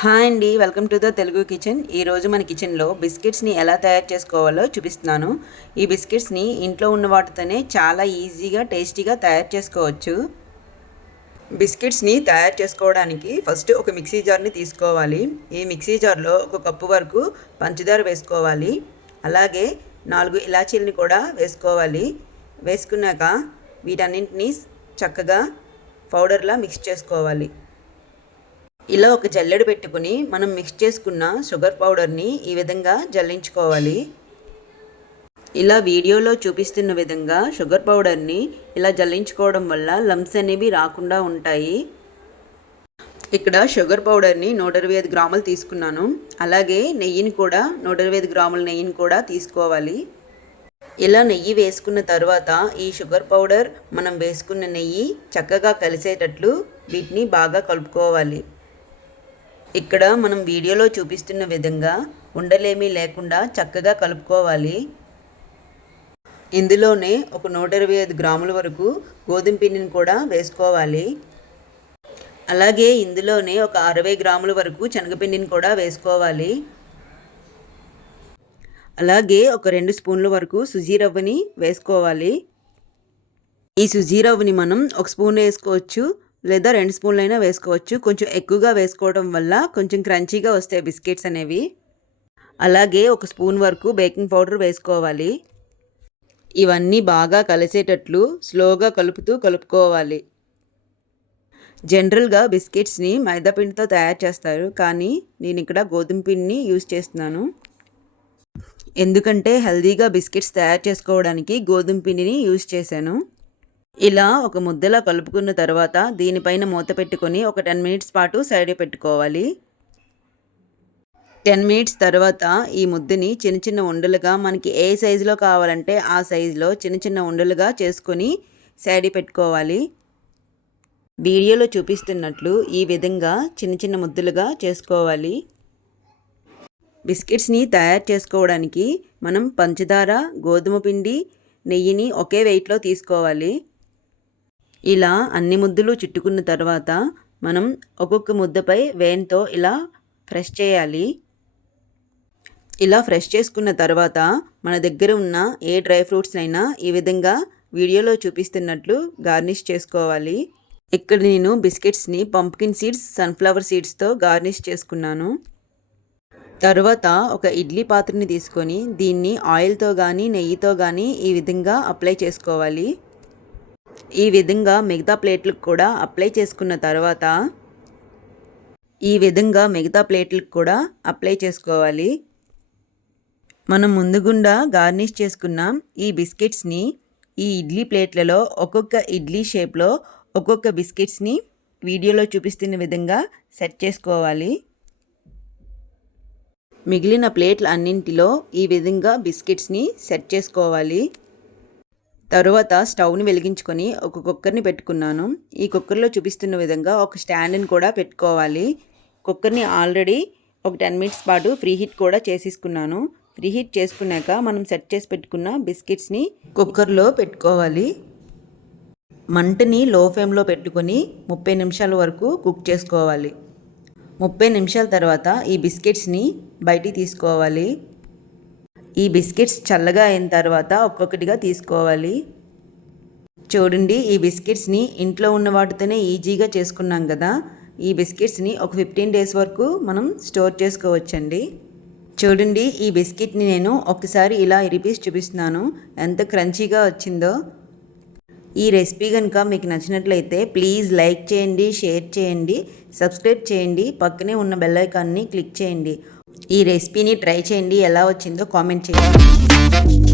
Hi అండి welcome to the Telugu kitchen. ఈరోజు మన కిచెన్లో బిస్కెట్స్ని ఎలా తయారు చేసుకోవాలో చూపిస్తున్నాను. ఈ బిస్కెట్స్ని ఇంట్లో ఉన్న వాటితోనే చాలా ఈజీగా టేస్టీగా తయారు చేసుకోవచ్చు. బిస్కెట్స్ని తయారు చేసుకోవడానికి ఫస్ట్ ఒక మిక్సీ జార్ని తీసుకోవాలి. ఈ మిక్సీ జార్లో ఒక కప్పు వరకు పంచదార వేసుకోవాలి. అలాగే నాలుగు ఇలాచీలని కూడా వేసుకోవాలి. వేసుకున్నాక వీటన్నింటినీ చక్కగా పౌడర్లా మిక్స్ చేసుకోవాలి. ఇలా ఒక జల్లెడ పెట్టుకుని మనం మిక్స్ చేసుకున్న షుగర్ పౌడర్ని ఈ విధంగా జల్లించుకోవాలి. ఇలా వీడియోలో చూపిస్తున్న విధంగా షుగర్ పౌడర్ని ఇలా జల్లించుకోవడం వల్ల లంప్స్ అనేవి రాకుండా ఉంటాయి. ఇక్కడ షుగర్ పౌడర్ని నూట ఇరవై ఐదు గ్రాములు తీసుకున్నాను. అలాగే నెయ్యిని కూడా నూట ఇరవై ఐదు గ్రాముల నెయ్యిని కూడా తీసుకోవాలి. ఇలా నెయ్యి వేసుకున్న తర్వాత ఈ షుగర్ పౌడర్ మనం వేసుకున్న నెయ్యి చక్కగా కలిసేటట్లు వీటిని బాగా కలుపుకోవాలి. ఇక్కడ మనం వీడియోలో చూపిస్తున్న విధంగా ఉండలేమీ లేకుండా చక్కగా కలుపుకోవాలి. ఇందులోనే ఒక నూట ఇరవై ఐదు గ్రాముల వరకు గోధుమ పిండిని కూడా వేసుకోవాలి. అలాగే ఇందులోనే ఒక అరవై గ్రాముల వరకు శనగపిండిని కూడా వేసుకోవాలి. అలాగే ఒక రెండు స్పూన్ల వరకు సుజీ రవ్వని వేసుకోవాలి. ఈ సుజీ రవ్వని మనం ఒక స్పూన్ వేసుకోవచ్చు. లేదా రెండు స్పూన్లైనా వేసుకోవచ్చు. కొంచెం ఎక్కువగా వేసుకోవడం వల్ల కొంచెం క్రంచీగా వస్తాయి బిస్కెట్స్ అనేవి. అలాగే ఒక స్పూన్ వరకు బేకింగ్ పౌడర్ వేసుకోవాలి. ఇవన్నీ బాగా కలిసేటట్లు స్లోగా కలుపుతూ కలుపుకోవాలి. జనరల్గా బిస్కెట్స్ని మైదాపిండితో తయారు చేస్తారు. కానీ నేను ఇక్కడ గోధుమ పిండిని యూజ్ చేస్తున్నాను. ఎందుకంటే హెల్దీగా బిస్కెట్స్ తయారు చేసుకోవడానికి గోధుమ పిండిని యూజ్ చేశాను. ఇలా ఒక ముద్దలా కలుపుకున్న తర్వాత దీనిపైన మూత పెట్టుకొని ఒక టెన్ మినిట్స్ పాటు సైడ్ పెట్టుకోవాలి. టెన్ మినిట్స్ తర్వాత ఈ ముద్దని చిన్న చిన్న ఉండలుగా మనకి ఏ సైజులో కావాలంటే ఆ సైజులో చిన్న చిన్న ఉండలుగా చేసుకొని సైడ్ పెట్టుకోవాలి. వీడియోలో చూపిస్తున్నట్లు ఈ విధంగా చిన్న చిన్న ముద్దలుగా చేసుకోవాలి. బిస్కెట్స్ని తయారు చేసుకోవడానికి మనం పంచదార గోధుమ పిండి నెయ్యిని ఒకే వెయిట్లో తీసుకోవాలి. ఇలా అన్ని ముద్దలు చుట్టుకున్న తర్వాత మనం ఒక్కొక్క ముద్దపై వేన్తో ఇలా ఫ్రెష్ చేయాలి. ఇలా ఫ్రెష్ చేసుకున్న తర్వాత మన దగ్గర ఉన్న ఏ డ్రై ఫ్రూట్స్ అయినా ఈ విధంగా వీడియోలో చూపిస్తున్నట్లు గార్నిష్ చేసుకోవాలి. ఇక్కడ నేను బిస్కెట్స్ని పంప్కిన్ సీడ్స్ సన్ఫ్లవర్ సీడ్స్తో గార్నిష్ చేసుకున్నాను. తర్వాత ఒక ఇడ్లీ పాత్రని తీసుకొని దీన్ని ఆయిల్తో కానీ నెయ్యితో కానీ ఈ విధంగా అప్లై చేసుకోవాలి. ఈ విధంగా మిగతా ప్లేట్లకు కూడా అప్లై చేసుకున్న తర్వాత ఈ విధంగా మిగతా ప్లేట్లకు కూడా అప్లై చేసుకోవాలి. మనం ముందుగుండా గార్నిష్ చేసుకున్న ఈ బిస్కెట్స్ని ఈ ఇడ్లీ ప్లేట్లలో ఒక్కొక్క ఇడ్లీ షేప్లో ఒక్కొక్క బిస్కెట్స్ని వీడియోలో చూపిస్తున్న విధంగా సెట్ చేసుకోవాలి. మిగిలిన ప్లేట్ల అన్నింటిలో ఈ విధంగా బిస్కెట్స్ని సెట్ చేసుకోవాలి. తరువాత స్టవ్ని వెలిగించుకొని ఒక కుక్కర్ని పెట్టుకున్నాను. ఈ కుక్కర్లో చూపిస్తున్న విధంగా ఒక స్టాండ్ని కూడా పెట్టుకోవాలి. కుక్కర్ని ఆల్రెడీ ఒక టెన్ మినిట్స్ పాటు ఫ్రీ హీట్ కూడా చేసేసుకున్నాను. ఫ్రీ హీట్ చేసుకున్నాక మనం సెట్ చేసి పెట్టుకున్న బిస్కెట్స్ని కుక్కర్లో పెట్టుకోవాలి. మంటని లో ఫ్లేమ్లో పెట్టుకొని ముప్పై నిమిషాల వరకు కుక్ చేసుకోవాలి. ముప్పై నిమిషాల తర్వాత ఈ బిస్కెట్స్ని బయటికి తీసుకోవాలి. ఈ బిస్కెట్స్ చల్లగా అయిన తర్వాత ఒక్కొక్కటిగా తీసుకోవాలి. చూడండి ఈ బిస్కెట్స్ని ఇంట్లో ఉన్న వాటితోనే ఈజీగా చేసుకున్నాం కదా. ఈ బిస్కెట్స్ని ఒక ఫిఫ్టీన్ డేస్ వరకు మనం స్టోర్ చేసుకోవచ్చండి. చూడండి ఈ బిస్కెట్ని నేను ఒకసారి ఇలా ఇరిపీస్ చూపిస్తున్నాను. ఎంత క్రంచీగా వచ్చిందో. ఈ రెసిపీ కనుక మీకు నచ్చినట్లయితే ప్లీజ్ లైక్ చేయండి షేర్ చేయండి సబ్స్క్రైబ్ చేయండి. పక్కనే ఉన్న బెల్ ఐకాన్ని క్లిక్ చేయండి. ఈ రెసిపీని ట్రై చేయండి. ఎలా వచ్చిందో కామెంట్ చేయండి.